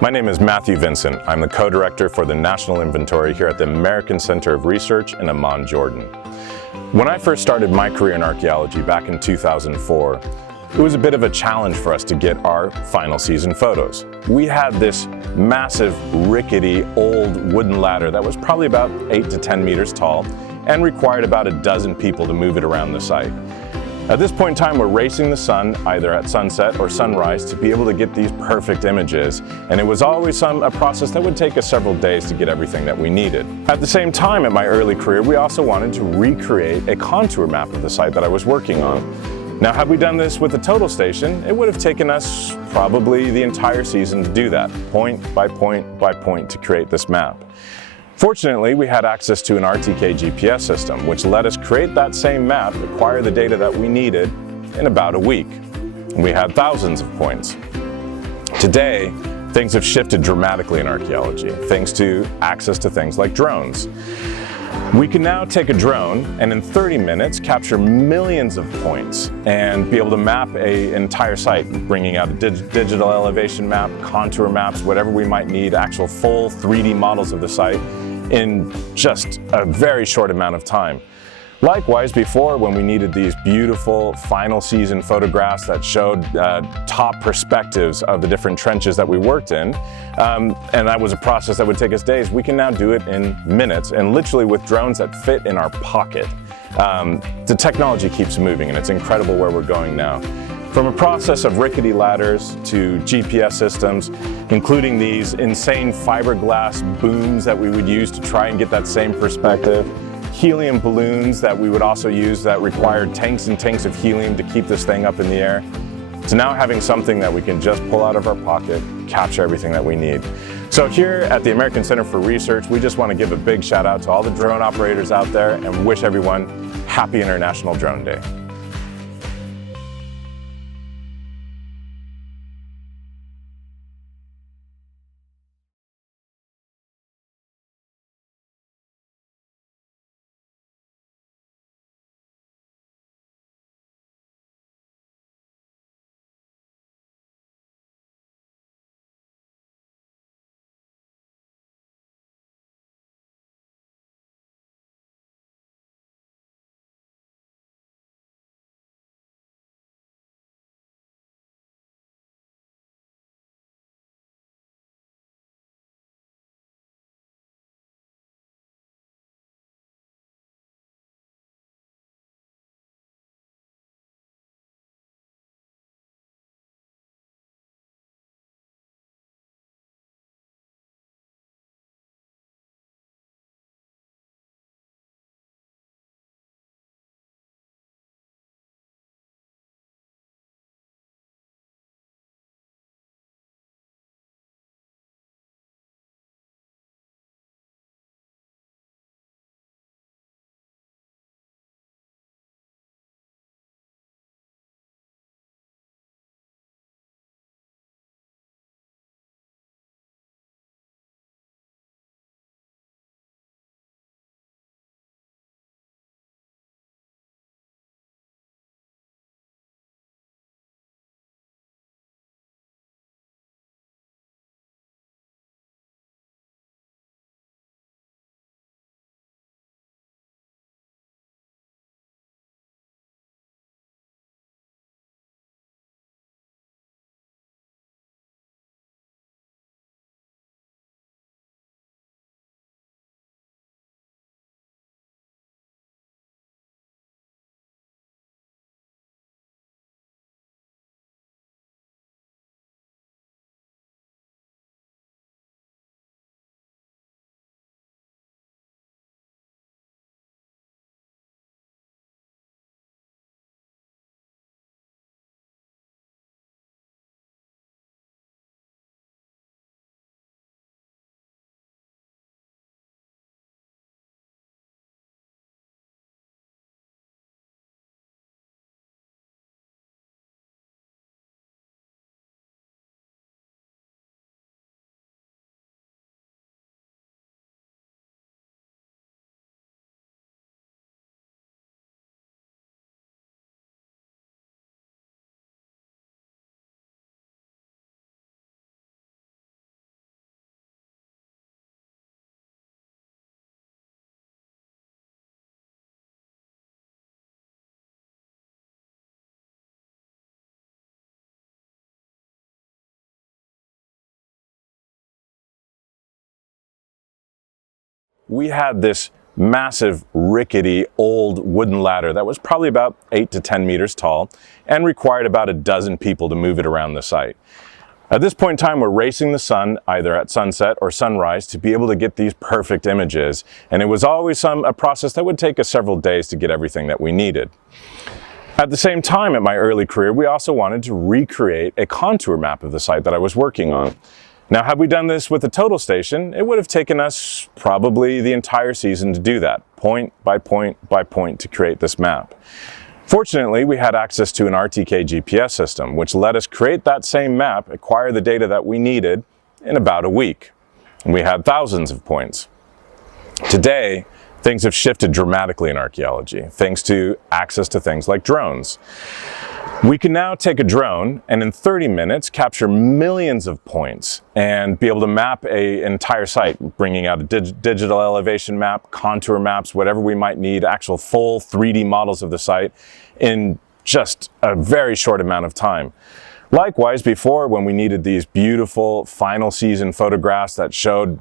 My name is Matthew Vincent. I'm the co-director for the National Inventory here at the American Center of Research in Amman, Jordan. When I first started my career in archaeology back in 2004, it was a bit of a challenge for us to get our final season photos. We had this massive, rickety, old wooden ladder that was probably about 8 to 10 meters tall and required about a dozen people to move it around the site. At this point in time, we're racing the sun either at sunset or sunrise to be able to get these perfect images, and it was always a process that would take us several days to get everything that we needed. At the same time, in my early career, we also wanted to recreate a contour map of the site that I was working on. Now, had we done this with the total station, it would have taken us probably the entire season to do that, point by point by point, to create this map. Fortunately, we had access to an RTK GPS system, which let us create that same map, acquire the data that we needed in about a week. We had thousands of points. Today, things have shifted dramatically in archaeology, thanks to access to things like drones. We can now take a drone and in 30 minutes capture millions of points and be able to map an entire site, bringing out a digital elevation map, contour maps, whatever we might need, actual full 3D models of the site in just a very short amount of time. Likewise, before, when we needed these beautiful final season photographs that showed top perspectives of the different trenches that we worked in, and that was a process that would take us days, we can now do it in minutes and literally with drones that fit in our pocket. The technology keeps moving and it's incredible where we're going now. From a process of rickety ladders to GPS systems, including these insane fiberglass booms that we would use to try and get that same perspective, helium balloons that we would also use that required tanks and tanks of helium to keep this thing up in the air, to now having something that we can just pull out of our pocket, capture everything that we need. So here at the American Center for Research, we just want to give a big shout out to all the drone operators out there and wish everyone happy International Drone Day. we had this massive, rickety, old wooden ladder that was probably about 8 to 10 meters tall and required about a dozen people to move it around the site. At this point in time, we're racing the sun, either at sunset or sunrise, to be able to get these perfect images. And it was always a process that would take us several days to get everything that we needed. At the same time, in my early career, we also wanted to recreate a contour map of the site that I was working on. Now, had we done this with a total station, it would have taken us probably the entire season to do that, point by point by point, to create this map. Fortunately, we had access to an RTK GPS system, which let us create that same map, acquire the data that we needed in about a week. And we had thousands of points. Today, things have shifted dramatically in archaeology, thanks to access to things like drones. We can now take a drone and in 30 minutes capture millions of points and be able to map an entire site, bringing out a digital elevation map, contour maps, whatever we might need, actual full 3D models of the site in just a very short amount of time. Likewise, before, when we needed these beautiful final season photographs that showed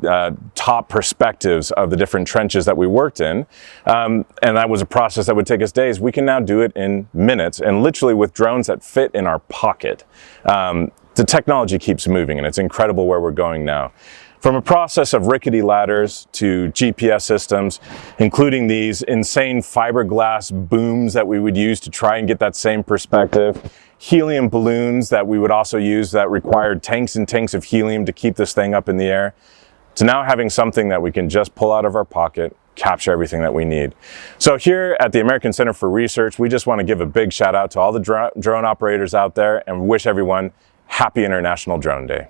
top perspectives of the different trenches that we worked in, and that was a process that would take us days, we can now do it in minutes and literally with drones that fit in our pocket. The technology keeps moving and it's incredible where we're going now. From a process of rickety ladders to GPS systems, including these insane fiberglass booms that we would use to try and get that same perspective, helium balloons that we would also use that required tanks and tanks of helium to keep this thing up in the air, to now having something that we can just pull out of our pocket, capture everything that we need. So here at the American Center for Research, we just want to give a big shout out to all the drone operators out there and wish everyone happy International Drone Day.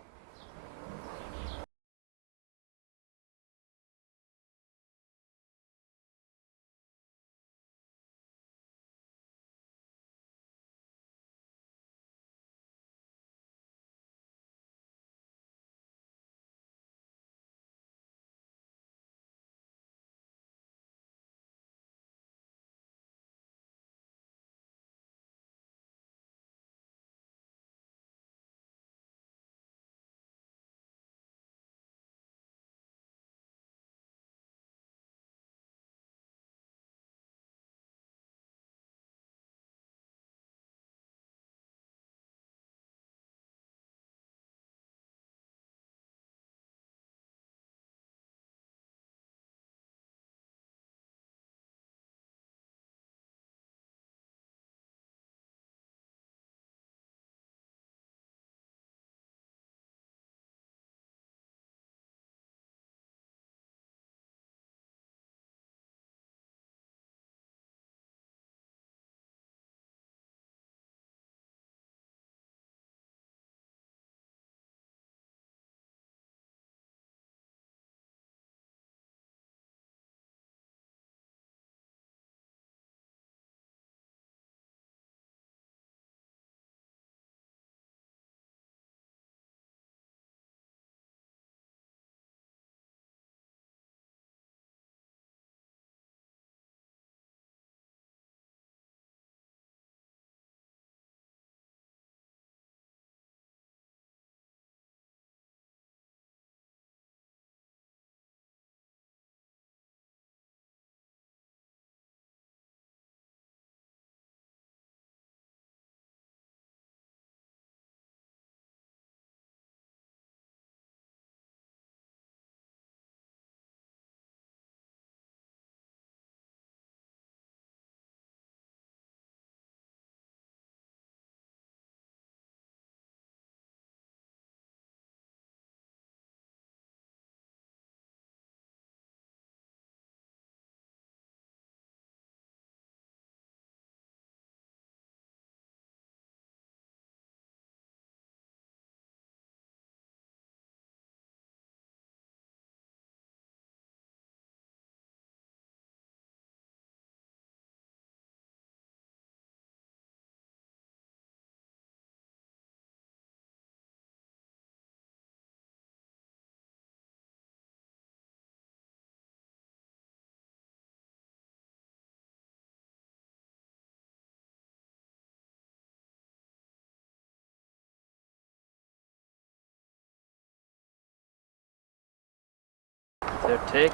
So take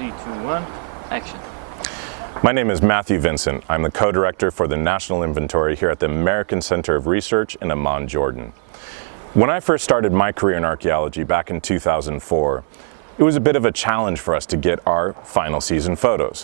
3, 2, 1, action. My name is Matthew Vincent. I'm the co-director for the National Inventory here at the American Center of Research in Amman, Jordan. When I first started my career in archaeology back in 2004, it was a bit of a challenge for us to get our final season photos.